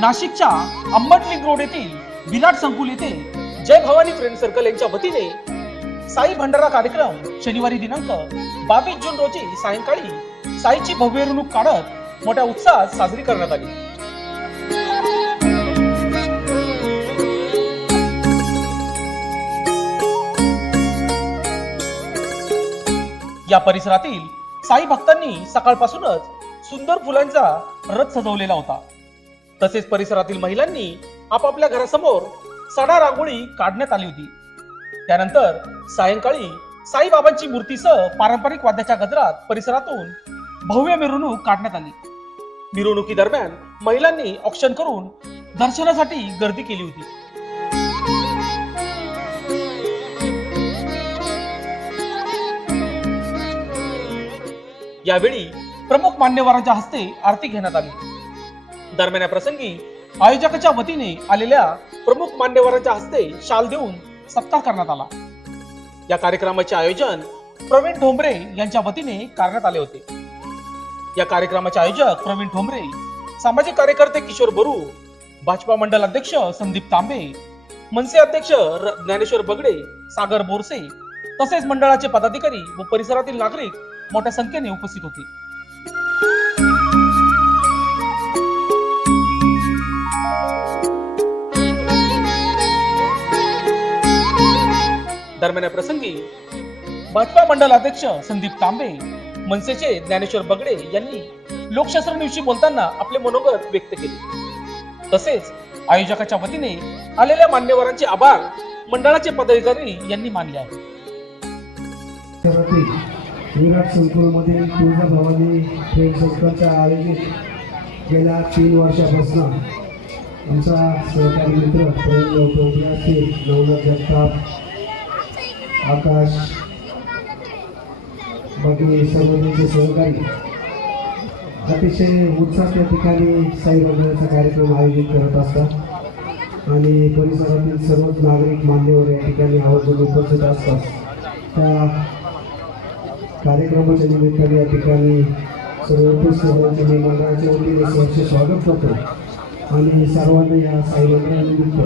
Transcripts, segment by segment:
नाशिकच्या अंबटलिंग रोड येथील विराट संकुल येथे जय भवानी फ्रेंड सर्कल यांच्या वतीने साई भंडारा कार्यक्रम शनिवारी दिनांक 22 जून रोजी सायंकाळी साईची भव्य मिरवणूक काढत मोठ्या उत्साहात साजरी करण्यात आली। या परिसरातील साई भक्तांनी सकाळपासूनच सुंदर फुलांचा रथ सजवलेला होता। तसेच परिसरातील महिलांनी आपापल्या घरासमोर सडा रांगोळी काढण्यात आली होती। त्यानंतर सायंकाळी साईबाबांची मूर्तीसह पारंपरिक वाद्याच्या गजरात परिसरातून भव्य मिरवणूक काढण्यात आली। मिरवणुकीदरम्यान महिलांनी औक्षण करून दर्शनासाठी गर्दी केली होती। यावेळी प्रमुख मान्यवरांच्या हस्ते आरती घेण्यात आली। दरम्यान या प्रसंगी आयोजकाच्या वतीने आलेल्या प्रमुख मान्यवरांच्या हस्ते शाल देऊन सत्कार करण्यात आला। या कार्यक्रमाचे आयोजन प्रवीण ठोंबरे यांच्या वतीने करण्यात आले होते। या कार्यक्रमाचे आयोजक प्रवीण ठोंबरे, सामाजिक कार्यकर्ते किशोर बरू, भाजपा मंडल अध्यक्ष संदीप तांबे, मनसे अध्यक्ष ज्ञानेश्वर बगडे, सागर बोरसे तसेच मंडळाचे पदाधिकारी व परिसरातील नागरिक मोठ्या संख्येने उपस्थित होते। दरम्यान या प्रसंगी भाजपा मंडल अध्यक्ष संदीप तांबे, मनसेचे ज्ञानेश्वर बगडे यांनी लोकशास्त्राविषयी बोलताना आपले मनोगत व्यक्त केले। तसेच आयोजकाच्या वतीने आलेल्या मान्यवरांचे आभार मंडळाचे पदाधिकारी यांनी मानले आहे। विराट संकुलमध्ये तुळजाभवानी फ्रेंड सर्कलच्या आयोजित गेल्या 3 वर्षापासून आमचा सहकारी मित्र प्रवीण ठोंबरे असतील, नवनाथ जगताप, आकाश बाकी सर्व त्यांचे सहकारी अतिशय उत्साह त्या ठिकाणी साई भंडाराचा कार्यक्रम आयोजित करत असतात आणि परिसरातील सर्वच नागरिक मान्यवर या ठिकाणी आवर्जून उपस्थित असतात। त्या कार्यक्रमाच्या निमित्ताने या ठिकाणी सर्व उपस्थितांचे मी मंडळाच्या वतीने सहर्ष स्वागत करतो आणि सर्वांना या साई भंडारानिमित्त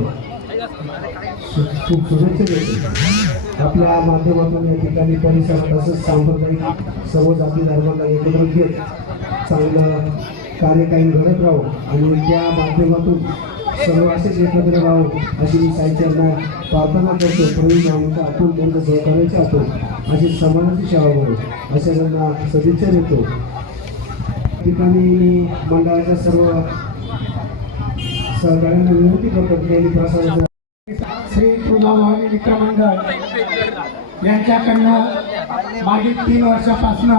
खूप शुभेच्छा देतो। आपल्या माध्यमातून या ठिकाणी परिसरात असंच सांप्रदायिक सर्व जाती धर्मांना एकत्र घेत चांगलं कार्य काही घडत राहू आणि त्या माध्यमातून सर्व असेच एकत्र राहू अशी मी साईचरणात प्रार्थना करतो। प्रवीण आमच्या आतून त्यांचं सहकार्याच्या आतून अशी समाजाची सेवा करू अशा त्यांना सदिच्छा देतो। ठिकाणी मंडळाच्या सर्व सहकार्यांना विनंती करतो की प्रसाराचा श्री तुळजाभवानी मित्र मंडळ यांच्याकडनं मागील 3 वर्षापासून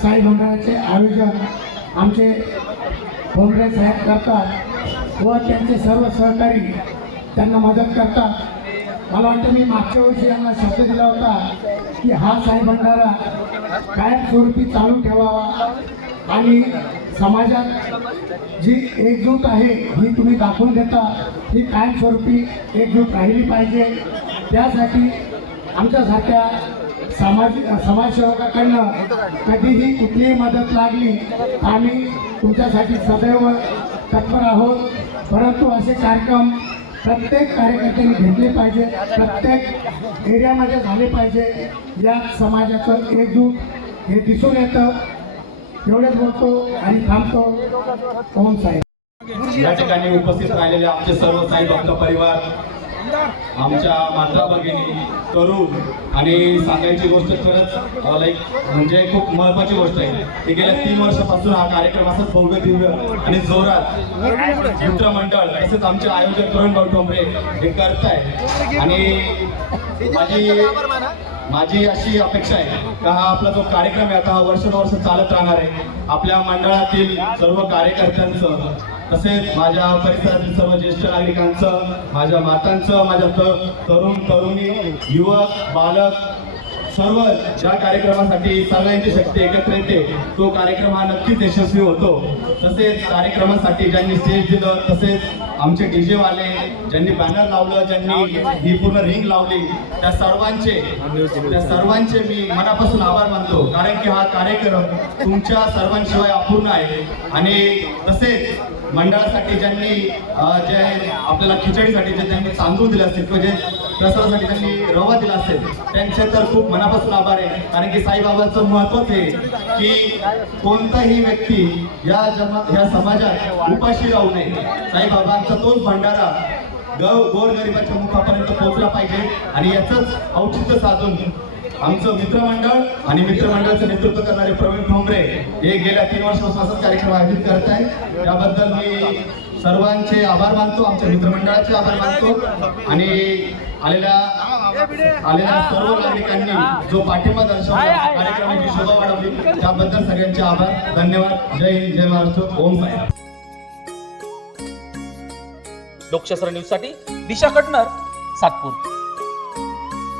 साई भंडाराचे आयोजन आमचे ठोंबरे साहेब करतात व त्यांचे सर्व सहकारी त्यांना मदत करतात। मला वाटतं मी मागच्या वर्षी यांना शब्द दिला होता की हा साई भंडारा कायमस्वरूपी चालू ठेवावा आणि समाजात जी एकजूट आहे ही तुम्ही दाखवून देता, ही कायमस्वरूपी एकजूट राहिली पाहिजे। त्यासाठी आमच्यासारख्या समाजसेवकाकडनं कधीही कुठलीही मदत लागली आम्ही तुमच्यासाठी सदैव तत्पर आहोत। परंतु असे कार्यक्रम प्रत्येक कार्यकर्त्यांनी घेतले पाहिजे, प्रत्येक एरियामध्ये झाले पाहिजे। या समाजाचं एकजूट हे दिसून येतं। एवढेच बोलतो आणि थांबतो। ओम साई। या ठिकाणी उपस्थित राहिलेले आमचे सर्व साई भक्त परिवार, आमच्या माता भगिनी, तरुण आणि सांगायची गोष्ट खरंच म्हणजे खूप महत्त्वाची गोष्ट आहे की गेल्या 3 वर्षापासून हा कार्यक्रम असंच भव्य दिव्य आणि जोरात मित्रमंडळ तसेच आमचे आयोजक प्रवीण ठोंबरे हे करताय आणि माझी अशी अपेक्षा आहे की हा आपला जो कार्यक्रम आहे आता हा वर्षानुवर्ष चालत राहणार आहे। आपल्या मंडळातील सर्व कार्यकर्त्यांचं तसेच माझ्या परिसरातील सर्व ज्येष्ठ नागरिकांचं, माझ्या मातांचं, माझ्या तरुण तरुणी, युवक, बालक सर्व ज्या कार्यक्रमासाठी सगळ्यांची शक्ती एकत्र येते तो कार्यक्रम हा नक्कीच यशस्वी होतो। तसेच कार्यक्रमासाठी ज्यांनी स्टेज दिलं तसेच आमचे डीजे वाले, ज्यांनी बॅनर लावलं, ज्यांनी ही पूर्ण रिंग लावली, त्या सर्वांचे मी मनापासून आभार मानतो. कारण की हा कार्यक्रम तुमच्या सर्वांशिवाय अपूर्ण आहे. आणि तसेच मंडळासाठी ज्यांनी जे आपल्याला खिचडीसाठी जे त्यांनी तांदूळ दिले असतील किंवा जे प्रसारासाठी त्यांनी रवा दिला असेल, त्यांचे तर खूप मनापासून आभार आहे. कारण की साईबाबांचं महत्वच आहे की कोणताही व्यक्ती या समाजात उपाशी राहू नये. साईबाबांचा तोच भंडारा गोरगरिबाच्या मुखापर्यंत पोहोचला पाहिजे. आणि याचंच औचित्य साधून आमचं मित्रमंडळ आणि मित्रमंडळाचं नेतृत्व करणारे प्रवीण ठोंबरे हे गेल्या 3 वर्षापासून असाच कार्यक्रम आयोजित करत आहे. त्याबद्दल मी सर्वांचे आभार मानतो, आमच्या मित्रमंडळाचे आभार मानतो. आणि आलेल्या सर्व नागरिकांनी जो पाठिंबा दर्शवला, कार्यक्रमाची शोभा वाढवली, त्याबद्दल सगळ्यांचे आभार. धन्यवाद. जय हिंद, जय महाराष्ट्र. ओम साई. लोकशास्त्र न्यूज साठी दिशा कटनर, सातपूर.